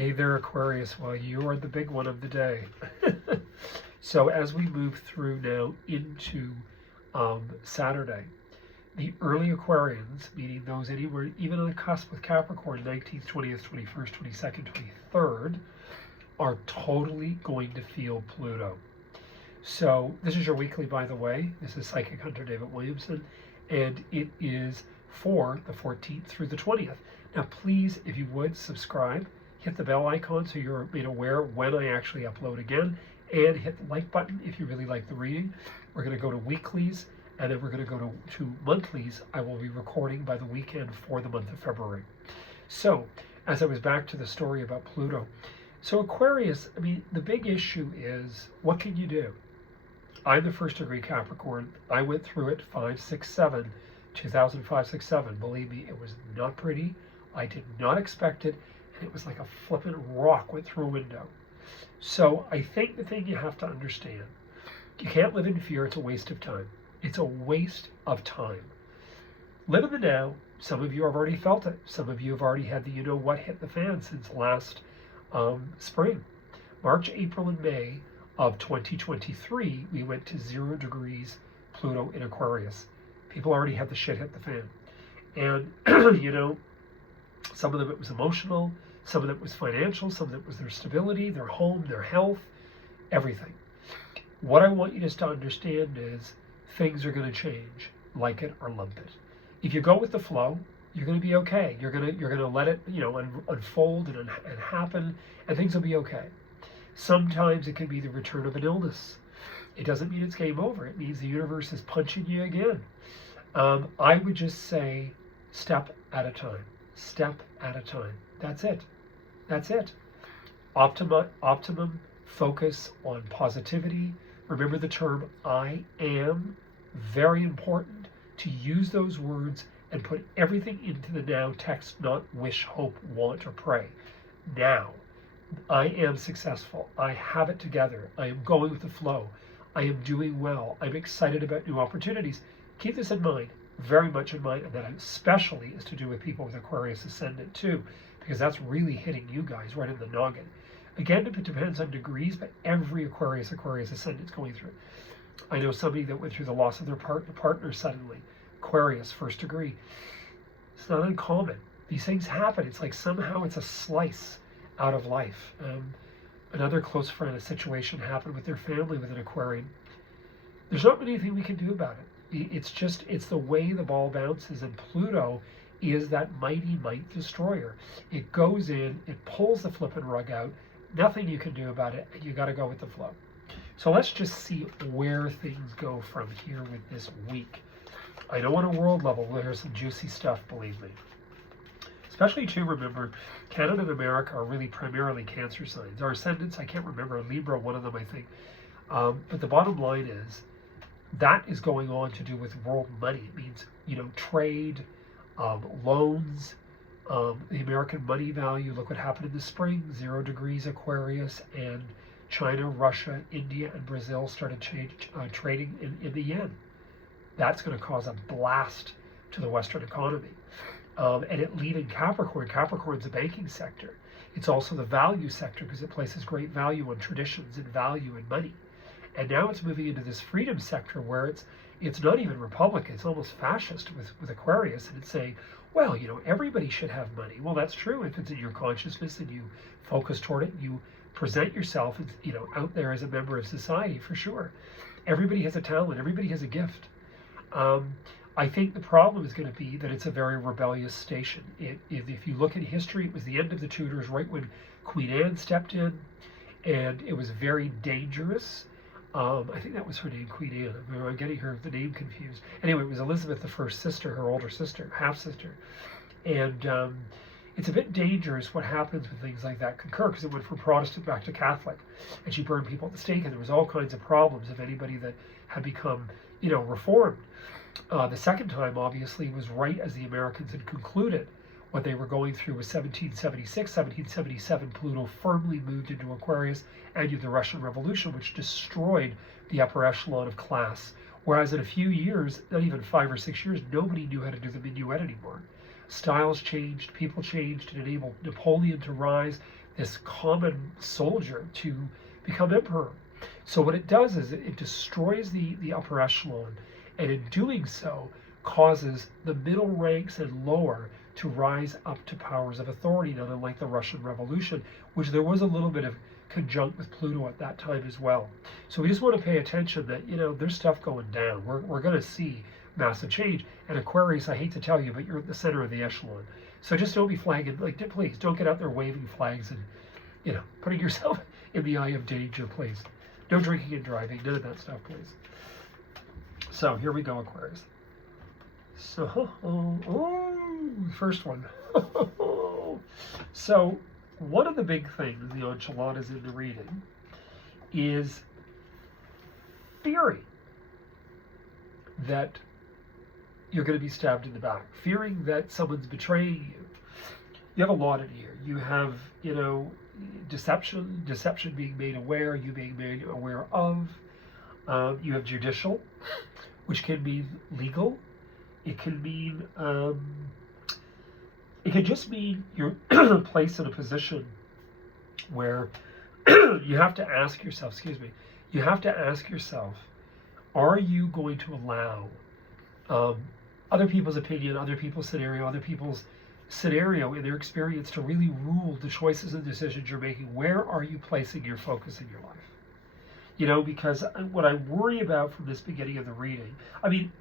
Hey there, Aquarius. Well, you are the big one of the day. So as we move through now into Saturday, the early Aquarians, meaning those anywhere, even on the cusp with Capricorn, 19th, 20th, 21st, 22nd, 23rd, are totally going to feel Pluto. So this is your weekly, by the way. This is Psychic Hunter David Williamson, and it is for the 14th through the 20th. Now, please, if you would, subscribe. Hit the bell icon so you're made aware when I actually upload again, and hit the like button if you really like the reading. We're going to go to weeklies, and then we're going to go to monthlies. I will be recording by the weekend for the month of February. So, as I was back to the story about Pluto, so Aquarius, I mean, the big issue is, what can you do? I'm the first degree Capricorn. I went through it 2005, 6, 7. Believe me, it was not pretty. I did not expect it. It was like a flippant rock went through a window. So I think the thing you have to understand, you can't live in fear. It's a waste of time. It's a waste of time. Live in the now. Some of you have already felt it. Some of you have already had the you know what hit the fan since last spring. March, April, and May of 2023, we went to 0 degrees Pluto in Aquarius. People already had the shit hit the fan. And, you know, some of them it was emotional, some of it was financial, some of it was their stability, their home, their health, everything. What I want you just to understand is things are going to change, like it or lump it. If you go with the flow, you're going to be okay. You're going to let it, you know, unfold and happen, and things will be okay. Sometimes it can be the return of an illness. It doesn't mean it's game over. It means the universe is punching you again. I would just say step at a time. Step at a time. That's it. That's it. Optimum focus on positivity. Remember the term I am. Very important to use those words and put everything into the now text, not wish, hope, want, or pray. Now. I am successful. I have it together. I am going with the flow. I am doing well. I'm excited about new opportunities. Keep this in mind, very much in mind, and that especially is to do with people with Aquarius Ascendant too, because that's really hitting you guys right in the noggin. Again, it depends on degrees, but every Aquarius Ascendant is going through it. I know somebody that went through the loss of their partner suddenly. Aquarius, first degree. It's not uncommon. These things happen. It's like somehow it's a slice out of life. Another close friend, a situation happened with their family with an Aquarian. There's not anything we can do about it. It's the way the ball bounces, and Pluto is that mighty might destroyer. It goes in, it pulls the flippin' rug out, nothing you can do about it, and you got to go with the flow. So let's just see where things go from here with this week. I know on a world level there's some juicy stuff, believe me. Especially to remember, Canada and America are really primarily Cancer signs. Our ascendants, I can't remember, Libra, one of them, I think. But the bottom line is, that is going on to do with world money. It means, you know, trade, loans, the American money value. Look what happened in the spring, 0 degrees Aquarius, and China, Russia, India, and Brazil started trading in the yen. That's going to cause a blast to the Western economy. And it leaving Capricorn. Capricorn's the banking sector. It's also the value sector because it places great value on traditions and value and money. And now it's moving into this freedom sector where it's not even Republican. It's almost fascist with Aquarius. And it's saying, well, you know, everybody should have money. Well, that's true if it's in your consciousness and you focus toward it. You present yourself, you know, out there as a member of society for sure. Everybody has a talent. Everybody has a gift. I think the problem is going to be that it's a very rebellious station. If you look at history, it was the end of the Tudors, right when Queen Anne stepped in, and it was very dangerous. I think that was her name, Queen Anne. I'm getting the name confused. Anyway, it was Elizabeth I's sister, her older sister, half-sister. And it's a bit dangerous what happens when things like that concur, because it went from Protestant back to Catholic, and she burned people at the stake, and there was all kinds of problems of anybody that had become, you know, reformed. The second time, obviously, was right as the Americans had concluded what they were going through was 1776, 1777. Pluto firmly moved into Aquarius, and you had the Russian Revolution, which destroyed the upper echelon of class. Whereas in a few years, not even 5 or 6 years, nobody knew how to do the minuet anymore. styles changed, people changed. It enabled Napoleon to rise, this common soldier to become emperor. So what it does is it destroys the upper echelon, and in doing so causes the middle ranks and lower to rise up to powers of authority, not unlike the Russian Revolution, which there was a little bit of conjunct with Pluto at that time as well. So we just want to pay attention that, there's stuff going down. We're going to see massive change. And Aquarius, I hate to tell you, but you're at the center of the echelon. So just don't be flagging, please don't get out there waving flags and, putting yourself in the eye of danger, please. No drinking and driving, none of that stuff, please. So here we go, Aquarius. So, first one. So, one of the big things the enchiladas in the reading is fearing that you're going to be stabbed in the back, fearing that someone's betraying you. You have a lot in here. You have, deception being made aware, you being made aware of. You have judicial, which can mean legal. It can mean, it can just mean you're placed in a position where you have to ask yourself, are you going to allow other people's opinion, other people's scenario in their experience to really rule the choices and decisions you're making? Where are you placing your focus in your life? Because what I worry about from this beginning of the reading,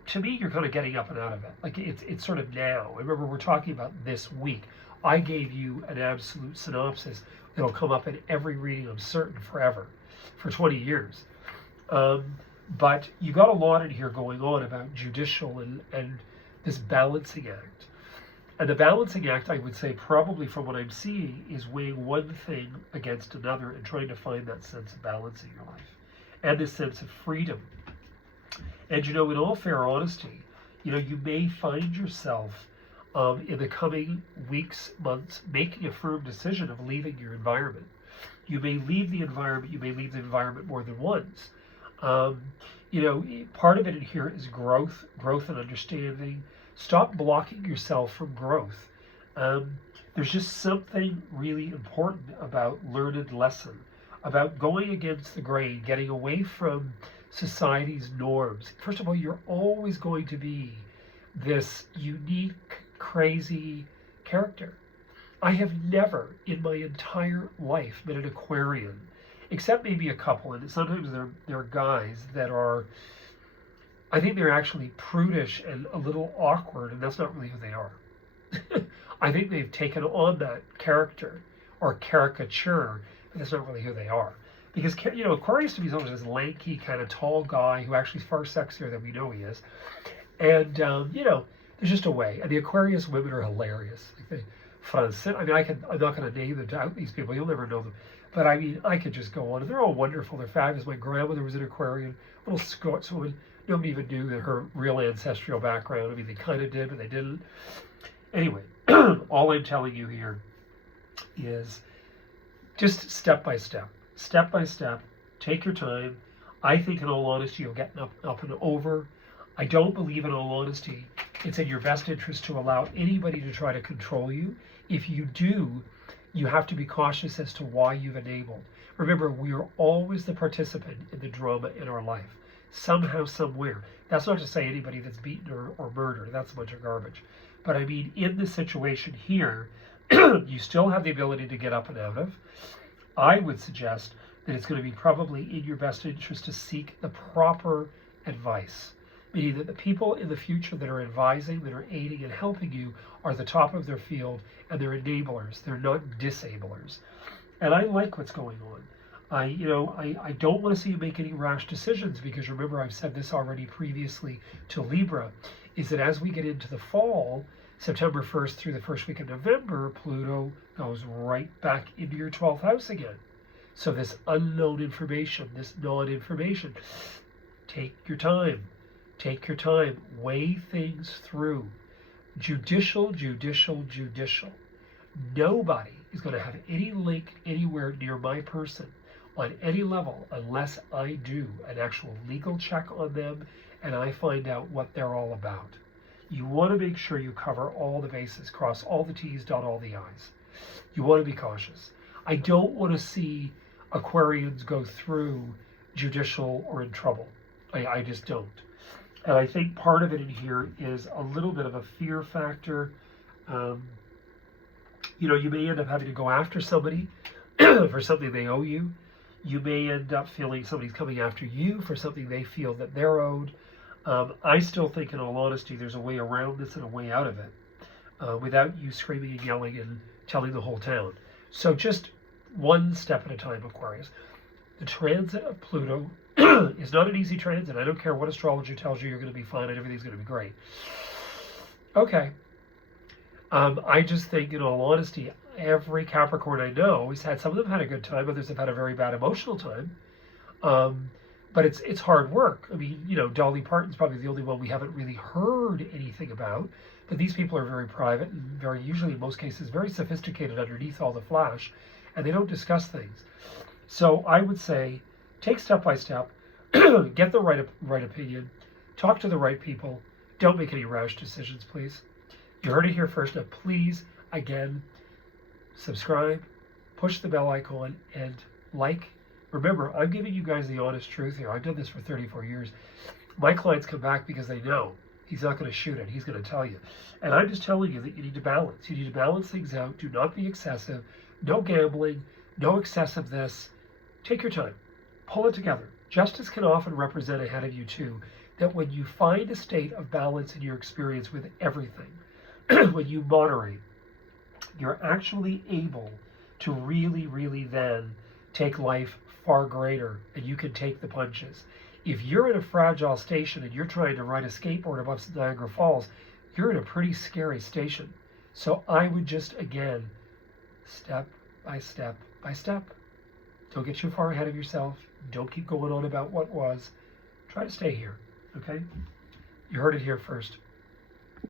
to me, you're kind of getting up and out of it. Like it's sort of now. I remember we're talking about this week. I gave you an absolute synopsis that'll come up in every reading, I'm certain, forever, for 20 years. But you got a lot in here going on about judicial and this balancing act. And the balancing act, I would say, probably from what I'm seeing, is weighing one thing against another and trying to find that sense of balance in your life and this sense of freedom. And, in all fair honesty, you may find yourself in the coming weeks, months, making a firm decision of leaving your environment. You may leave the environment more than once. Part of it in here is growth and understanding. Stop blocking yourself from growth. There's just something really important about learned lesson, about going against the grain, getting away from society's norms. First of all, you're always going to be this unique, crazy character. I have never in my entire life met an Aquarian, except maybe a couple, and sometimes they're guys that are, I think they're actually prudish and a little awkward, and that's not really who they are. I think they've taken on that character or caricature, but that's not really who they are. Because, Aquarius to me is always this lanky, kind of tall guy who actually is far sexier than we know he is. And, there's just a way. And the Aquarius women are hilarious. Like I'm not going to name them to out these people. You'll never know them. But I could just go on. And they're all wonderful. They're fabulous. My grandmother was an Aquarian, little Scots woman. Nobody even knew that her real ancestral background. They kind of did, but they didn't. Anyway, all I'm telling you here is just step by step, take your time. I think in all honesty, you'll get up and over. I don't believe in all honesty it's in your best interest to allow anybody to try to control you. If you do, you have to be cautious as to why you've enabled. Remember, we are always the participant in the drama in our life, somehow, somewhere. That's not to say anybody that's beaten or murdered. That's a bunch of garbage. But in the situation here, you still have the ability to get up and out of. I would suggest that it's going to be probably in your best interest to seek the proper advice, meaning that the people in the future that are advising, that are aiding and helping you are the top of their field, and they're enablers. They're not disablers. And I like what's going on. I don't want to see you make any rash decisions, because remember, I've said this already previously to Libra, is that as we get into the fall, September 1st through the first week of November, Pluto goes right back into your 12th house again. So this unknown information, this non-information, take your time, weigh things through. Judicial. Nobody is going to have any link anywhere near my person on any level unless I do an actual legal check on them and I find out what they're all about. You want to make sure you cover all the bases, cross all the T's, dot all the I's. You want to be cautious. I don't want to see Aquarians go through judicial or in trouble. I just don't. And I think part of it in here is a little bit of a fear factor. You may end up having to go after somebody for something they owe you. You may end up feeling somebody's coming after you for something they feel that they're owed. I still think, in all honesty, there's a way around this and a way out of it without you screaming and yelling and telling the whole town. So just one step at a time, Aquarius. The transit of Pluto is not an easy transit. I don't care what astrologer tells you, you're going to be fine and everything's going to be great. Okay. I just think, in all honesty, every Capricorn I know has had, some of them had a good time, others have had a very bad emotional time. But it's hard work. I mean, Dolly Parton's probably the only one we haven't really heard anything about. But these people are very private and very, usually in most cases, very sophisticated underneath all the flash, and they don't discuss things. So I would say, take step by step, get the right opinion, talk to the right people. Don't make any rash decisions, please. You heard it here first. Now, please, again, subscribe, push the bell icon, and like. Remember, I'm giving you guys the honest truth here. I've done this for 34 years. My clients come back because they know he's not going to shoot it. He's going to tell you. And I'm just telling you that you need to balance. You need to balance things out. Do not be excessive. No gambling. No excessive this. Take your time. Pull it together. Justice can often represent ahead of you, too, that when you find a state of balance in your experience with everything, when you moderate, you're actually able to really, really then take life far greater, and you can take the punches. If you're in a fragile station and you're trying to ride a skateboard above Niagara Falls, you're in a pretty scary station. So I would just, again, step by step by step. Don't get too far ahead of yourself. Don't keep going on about what was. Try to stay here, okay? You heard it here first.